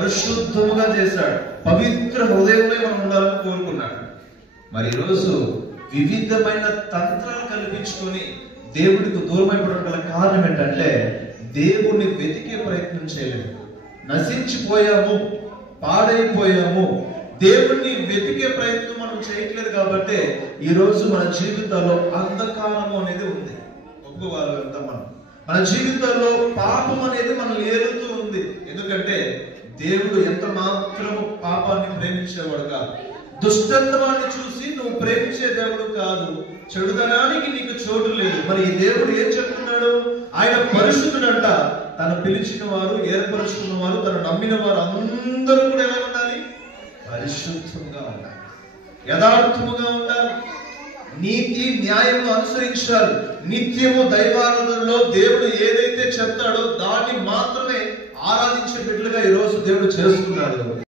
పరిశుద్ధముగా చేశాడు. పవిత్ర హృదయంలో మనం ఉండాలని కోరుకున్నాడు. మరి ఈరోజు వివిధమైన తంత్రాలు కల్పించుకొని దేవుడికి దూరమైపోవడం గల కారణం ఏంటంటే దేవుణ్ణి వెతికే ప్రయత్నం చేయలేదు. నశించిపోయాము, పాడైపోయాము, దేవుణ్ణి వెతికే ప్రయత్నం మనం చేయట్లేదు. కాబట్టి ఈ రోజు మన జీవితాల్లో అంధకారము అనేది ఉంది. ఒప్పుకోవాలి వెళ్తాం మనం. మన జీవితాల్లో పాపం అనేది మనం ఏలుతూ ఉంది. ఎందుకంటే దేవుడు ఎంత మాత్రము పాపాన్ని ప్రేమించేవాడు కాదు. దుష్టత్వాన్ని చూసి నువ్వు ప్రేమించే దేవుడు కాదు. చెడుదనానికి నీకు చోటు లేదు. మరి ఈ దేవుడు ఏం చెప్తున్నాడు? ఆయన పరిశుద్ధుడంట. తను పిలిచిన వారు, ఏర్పరుచుకున్న వారు, తను నమ్మిన వారు అందరూ కూడా ఎలా ఉండాలి? పరిశుద్ధంగా ఉండాలి, యథార్థముగా ఉండాలి, నీతి న్యాయము అనుసరించాలి. నిత్యము దైవారాధనలో దేవుడు ఏదైతే చెప్తాడో దాన్ని మాత్రమే ఆరాధించే బిడ్డలుగా ఈరోజు దేవుడు చేస్తున్నాడు.